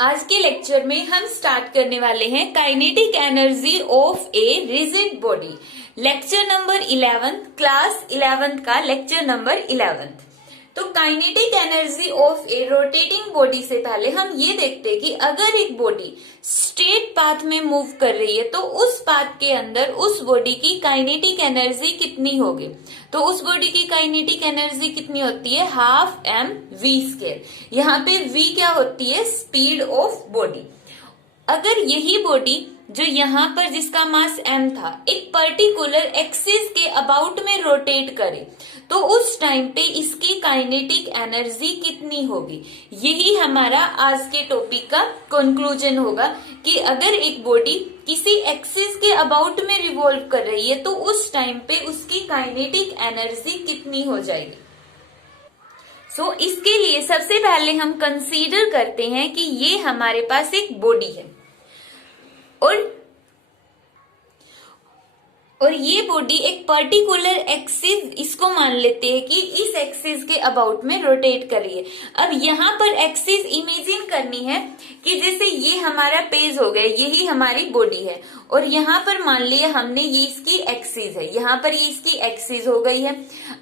आज के लेक्चर में हम स्टार्ट करने वाले हैं kinetic energy of a rigid body. Lecture number 11, class 11 का लेक्चर नंबर 11। तो kinetic energy of A rotating body से पहले हम ये देखते हैं कि अगर एक बॉडी स्ट्रेट पाथ में मूव कर रही है तो उस पाथ के अंदर उस बॉडी की काइनेटिक एनर्जी कितनी होगी। तो उस बॉडी की काइनेटिक एनर्जी कितनी होती है, हाफ एम वी स्क्वायर। यहाँ पे वी क्या होती है, स्पीड ऑफ बॉडी। अगर यही बॉडी जो यहाँ पर जिसका मास m था एक पर्टिकुलर एक्सिस के अबाउट में रोटेट करे तो उस टाइम पे इसकी काइनेटिक एनर्जी कितनी होगी। यही हमारा आज के टॉपिक का कंक्लूजन होगा कि अगर एक बॉडी किसी एक्सिस के अबाउट में रिवॉल्व कर रही है तो उस टाइम पे उसकी काइनेटिक एनर्जी कितनी हो जाएगी। सो इसके लिए सबसे पहले हम कंसीडर करते हैं कि ये हमारे पास एक बॉडी है और ये बॉडी एक पर्टिकुलर एक्सिस, इसको मान लेते हैं कि इस एक्सिस के अबाउट में रोटेट कर रही है। अब यहाँ पर एक्सिस इमेजिन करनी है कि जैसे ये हमारा पेज हो गया, यही हमारी बॉडी है और यहाँ पर मान लिया हमने ये इसकी एक्सिस है, यहाँ पर ये इसकी एक्सिस हो गई है।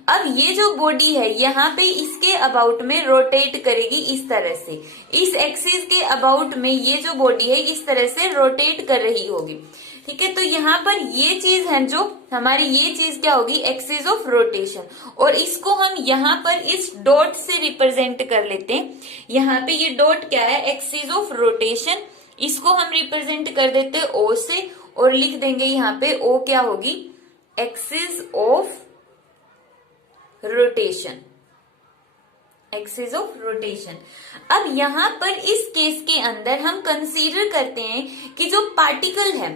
अब ये जो बॉडी है यहाँ पे इसके अबाउट में रोटेट करेगी इस तरह से, इस एक्सिस के अबाउट में ये जो बॉडी है इस तरह से रोटेट कर रही होगी। ठीक है, तो यहाँ पर ये चीज है जो हमारी, ये चीज क्या होगी, एक्सिस ऑफ रोटेशन। और इसको हम यहाँ पर इस डॉट से रिप्रेजेंट कर लेते हैं। यहाँ पे ये डॉट क्या है, एक्सिस ऑफ रोटेशन। इसको हम रिप्रेजेंट कर देते हैं ओ से और लिख देंगे यहाँ पे ओ क्या होगी, axis of rotation, axis of rotation. अब यहाँ पर इस केस के अंदर हम कंसीडर करते हैं कि जो पार्टिकल है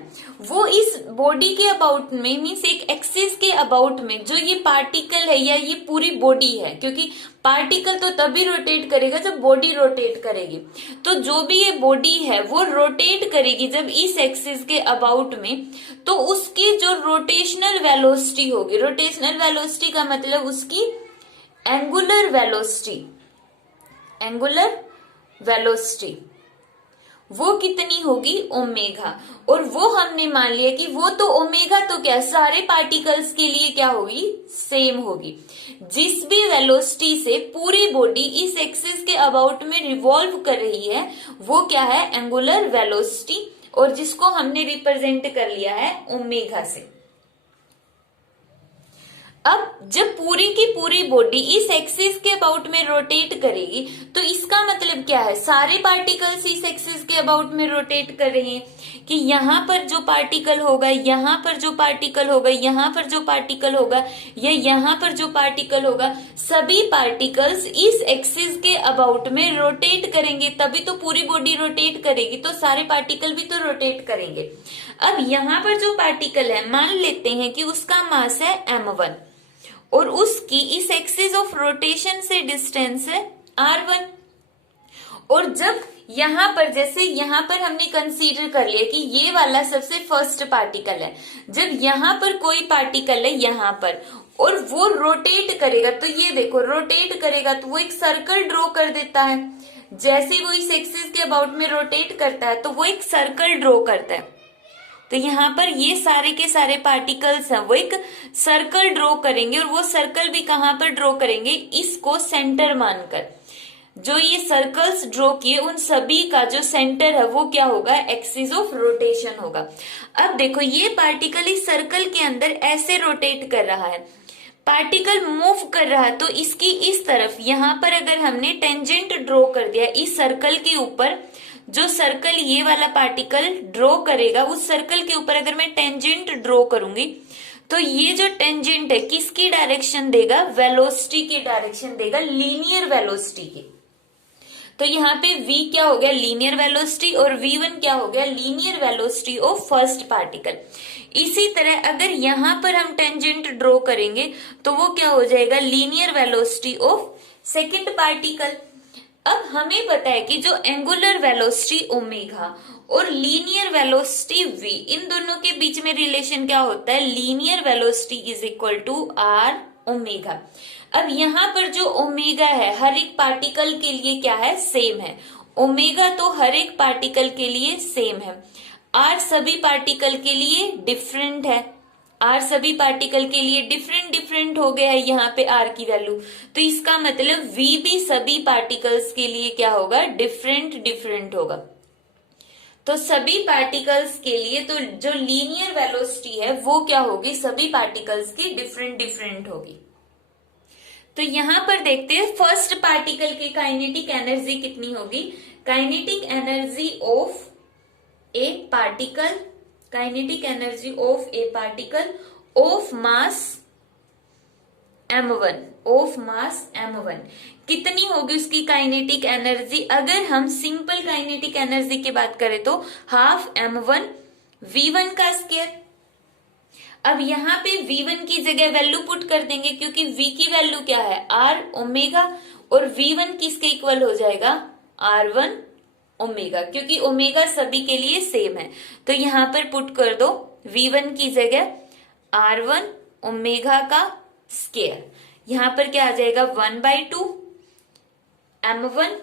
वो इस बॉडी के अबाउट में, मीन्स एक एक्सिस के अबाउट में जो ये पार्टिकल है या ये पूरी बॉडी है, क्योंकि पार्टिकल तो तभी रोटेट करेगा जब बॉडी रोटेट करेगी। तो जो भी ये बॉडी है वो रोटेट करेगी जब इस एक्सिस के अबाउट में, तो उसकी जो रोटेशनल वेलोसिटी होगी, रोटेशनल वेलोसिटी का मतलब उसकी एंगुलर वेलोसिटी, एंगुलर वेलोसिटी वो कितनी होगी, ओमेगा। और वो हमने मान लिया कि वो तो ओमेगा तो क्या सारे पार्टिकल्स के लिए क्या होगी, सेम होगी। जिस भी वेलोसिटी से पूरी बॉडी इस एक्सिस के अबाउट में रिवॉल्व कर रही है वो क्या है, एंगुलर वेलोसिटी, और जिसको हमने रिप्रेजेंट कर लिया है ओमेगा से। अब जब पूरी की पूरी बॉडी इस एक्सिस के अबाउट में रोटेट करेगी तो इसका मतलब क्या है, सारे पार्टिकल्स इस एक्सिस के अबाउट में रोटेट कर रहे हैं कि यहाँ पर जो पार्टिकल होगा, यहाँ पर जो पार्टिकल होगा, यहाँ पर जो पार्टिकल होगा या यहाँ पर जो पार्टिकल होगा, सभी पार्टिकल्स इस एक्सिस के अबाउट में रोटेट करेंगे, तभी तो पूरी बॉडी रोटेट करेगी, तो सारे पार्टिकल भी तो रोटेट करेंगे। अब यहाँ पर जो पार्टिकल है मान लेते हैं कि उसका मास है m1 और उसकी इस एक्सिस ऑफ रोटेशन से डिस्टेंस है r1। और जब यहाँ पर, जैसे यहाँ पर हमने कंसीडर कर लिया कि ये वाला सबसे फर्स्ट पार्टिकल है, जब यहाँ पर कोई पार्टिकल है यहाँ पर और वो रोटेट करेगा, तो ये देखो रोटेट करेगा तो वो एक सर्कल ड्रॉ कर देता है। जैसे वो इस एक्सिस के अबाउट में रोटेट करता है तो वो एक सर्कल ड्रॉ करता है। तो यहाँ पर ये सारे के सारे पार्टिकल्स हैं वो एक सर्कल ड्रॉ करेंगे और वो सर्कल भी कहाँ पर ड्रॉ करेंगे, इसको सेंटर मानकर। जो ये सर्कल्स ड्रॉ किए उन सभी का जो सेंटर है वो क्या होगा, एक्सिस ऑफ रोटेशन होगा। अब देखो ये पार्टिकल इस सर्कल के अंदर ऐसे रोटेट कर रहा है, पार्टिकल मूव कर रहा है तो इसकी इस तरफ यहाँ पर अगर हमने टेंजेंट ड्रॉ कर दिया इस सर्कल के ऊपर, जो सर्कल ये वाला पार्टिकल ड्रॉ करेगा उस सर्कल के ऊपर अगर मैं टेंजेंट ड्रॉ करूंगी तो ये जो टेंजेंट है किसकी डायरेक्शन देगा, वेलोसिटी की डायरेक्शन देगा, लीनियर वेलोसिटी की। तो यहाँ पे v क्या हो गया, लीनियर वेलोसिटी, और v1 क्या हो गया, linear velocity of first particle. इसी तरह अगर यहाँ पर हम टेंजेंट ड्रॉ करेंगे तो वो क्या हो जाएगा, linear velocity of second particle. अब हमें पता है कि जो एंगुलर वेलोसिटी ओमेगा और लीनियर वेलोसिटी v, इन दोनों के बीच में रिलेशन क्या होता है, linear velocity is equal to r omega. अब यहाँ पर जो ओमेगा है हर एक पार्टिकल के लिए क्या है, सेम है। ओमेगा तो हर एक पार्टिकल के लिए सेम है, आर सभी पार्टिकल के लिए डिफरेंट है, आर सभी पार्टिकल के लिए डिफरेंट डिफरेंट हो गया है यहाँ पे आर की वैल्यू। तो इसका मतलब वी भी सभी पार्टिकल्स के लिए क्या होगा, डिफरेंट डिफरेंट होगा। तो सभी पार्टिकल्स के लिए तो जो लीनियर वेलोसिटी है वो क्या होगी, सभी पार्टिकल्स की डिफरेंट डिफरेंट होगी। तो यहां पर देखते हैं फर्स्ट पार्टिकल की काइनेटिक एनर्जी कितनी होगी। Kinetic energy of A particle, kinetic energy of A particle of mass m1, of mass m1 कितनी होगी उसकी काइनेटिक एनर्जी। अगर हम सिंपल काइनेटिक एनर्जी की बात करें तो हाफ m1 v1 का स्क्वायर। अब यहाँ पे v1 की जगह वैल्यू पुट कर देंगे क्योंकि v की वैल्यू क्या है, r ओमेगा, और v1 किसके इक्वल हो जाएगा, r1 ओमेगा, क्योंकि ओमेगा सभी के लिए सेम है। तो यहाँ पर पुट कर दो v1 की जगह r1 ओमेगा का स्क्वायर। यहाँ पर क्या आ जाएगा 1/2 m1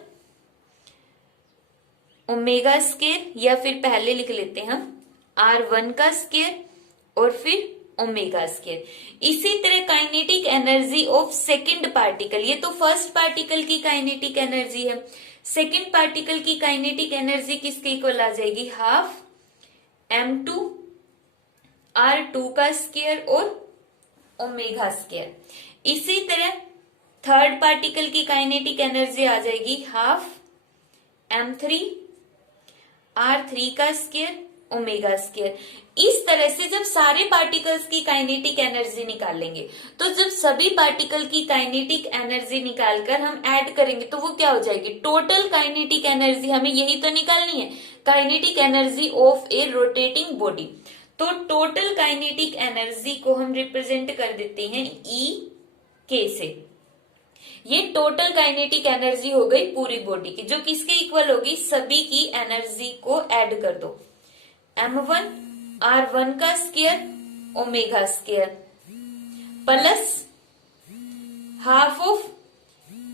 ओमेगा स्क्वायर, या फिर पहले लिख लेते हैं हम r1 का स्क्वायर और फिर ओमेगा स्क्वायर। इसी तरह kinetic energy of second particle, ये तो फर्स्ट पार्टिकल की काइनेटिक एनर्जी है, सेकंड पार्टिकल की काइनेटिक एनर्जी किसके इक्वल आ जाएगी, हाफ m2 r2 का स्क्वायर और ओमेगा स्क्वायर। इसी तरह थर्ड पार्टिकल की काइनेटिक एनर्जी आ जाएगी हाफ m3 r3 का स्क्वायर ओमेगा स्क्वायर। इस तरह से जब सारे पार्टिकल्स की काइनेटिक एनर्जी निकालेंगे तो जब सभी पार्टिकल की काइनेटिक एनर्जी निकालकर हम ऐड करेंगे तो वो क्या हो जाएगी, टोटल काइनेटिक एनर्जी। हमें यही तो निकालनी है, kinetic energy of A rotating body. तो टोटल काइनेटिक एनर्जी को हम रिप्रेजेंट कर देते हैं ई के से। ये टोटल काइनेटिक एनर्जी हो गई पूरी बॉडी की, जो किसके इक्वल होगी, सभी की एनर्जी को ऐड कर दो, m1 r1 का square omega square plus half of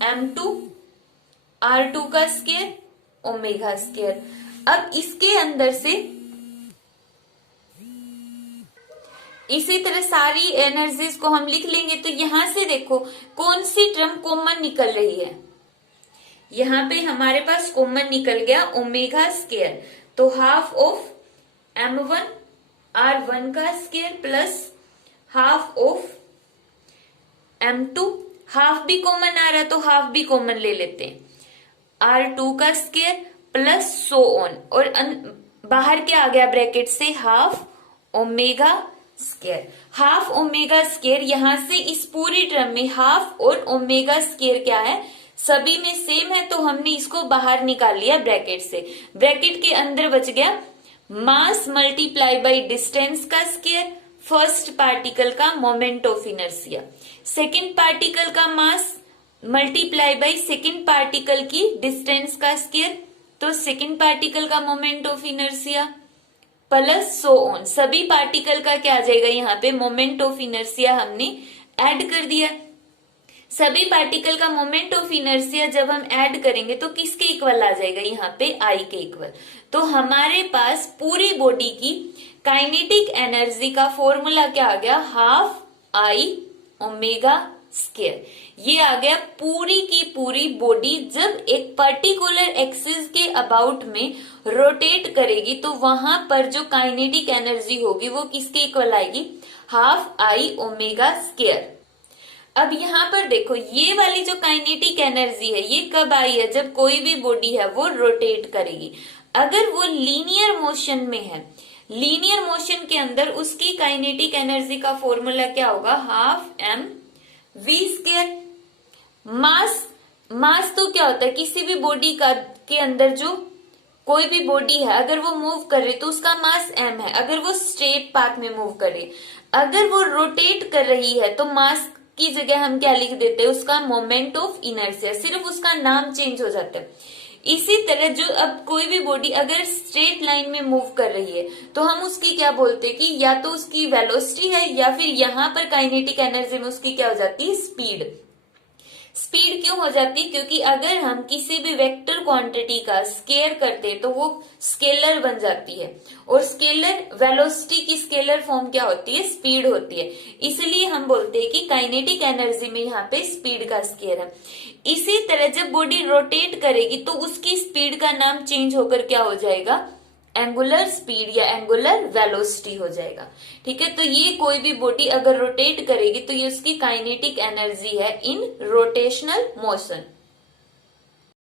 m2 r2 का स्क्वायर ओमेगा स्क्वायर। अब इसके अंदर से इसी तरह सारी एनर्जीज को हम लिख लेंगे। तो यहां से देखो कौन सी टर्म कॉमन निकल रही है, यहां पे हमारे पास कॉमन निकल गया ओमेगा स्क्वायर। तो हाफ ऑफ m1 r1 का square plus half of m2, half भी कॉमन आ रहा है तो हाफ भी कॉमन ले लेते हैं, r2 का स्क्वायर प्लस सो ऑन, और बाहर क्या आ गया ब्रैकेट से, half omega square. Half omega square, यहां से इस पूरी टर्म में हाफ और ओमेगा स्क्वायर क्या है, सभी में सेम है, तो हमने इसको बाहर निकाल लिया ब्रैकेट से। ब्रैकेट के अंदर बच गया मास मल्टीप्लाई बाय डिस्टेंस का स्क्वायर, फर्स्ट पार्टिकल का moment of inertia, second particle का mass multiply by second particle की डिस्टेंस का स्क्वायर, तो सेकंड पार्टिकल का moment of inertia plus so on. सभी पार्टिकल का क्या आ जाएगा, यहाँ पे मोमेंट ऑफ इनर्शिया हमने ऐड कर दिया। सभी पार्टिकल का मोमेंट ऑफ इनर्शिया जब हम ऐड करेंगे तो किसके इक्वल आ जाएगा, यहाँ पे आई के इक्वल। तो हमारे पास पूरी बॉडी की काइनेटिक एनर्जी का फॉर्मूला क्या आ गया, हाफ आई ओमेगा स्क्वायर। ये आ गया पूरी की पूरी बॉडी जब एक पर्टिकुलर एक्सिस के अबाउट में रोटेट करेगी तो वहां पर जो काइनेटिक एनर्जी होगी वो किसके इक्वल आएगी, हाफ आई ओमेगा स्क्वायर। अब यहाँ पर देखो ये वाली जो काइनेटिक एनर्जी है ये कब आई है, जब कोई भी बॉडी है वो रोटेट करेगी। अगर वो लीनियर मोशन में है, लीनियर मोशन के अंदर उसकी काइनेटिक एनर्जी का फॉर्मूला क्या होगा, हाफ m v स्क्वायर। मास तो क्या होता है, किसी भी बॉडी का के अंदर जो कोई भी बॉडी है अगर वो मूव कर रही तो उसका मास m है, अगर वो स्ट्रेट पाथ में मूव कर रही। अगर वो रोटेट कर रही है तो मास की जगह हम क्या लिख देते हैं, उसका मोमेंट ऑफ इनर्शिया, सिर्फ उसका नाम चेंज हो जाता है। इसी तरह जो अब कोई भी बॉडी अगर स्ट्रेट लाइन में मूव कर रही है तो हम उसकी क्या बोलते हैं कि या तो उसकी वेलोसिटी है या फिर यहाँ पर काइनेटिक एनर्जी में उसकी क्या हो जाती है, स्पीड। स्पीड क्यों हो जाती है? क्योंकि अगर हम किसी भी वेक्टर क्वांटिटी का स्केयर करते हैं तो वो स्केलर बन जाती है, और स्केलर वेलोसिटी की स्केलर फॉर्म क्या होती है? स्पीड होती है। इसलिए हम बोलते हैं कि काइनेटिक एनर्जी में यहाँ पे स्पीड का स्केयर है। इसी तरह जब बॉडी रोटेट करेगी तो उसकी स्पीड का नाम चेंज होकर क्या हो जाएगा? एंगुलर स्पीड या एंगुलर वेलोसिटी हो जाएगा। ठीक है, तो ये कोई भी बॉडी अगर रोटेट करेगी तो ये उसकी काइनेटिक एनर्जी है इन रोटेशनल मोशन।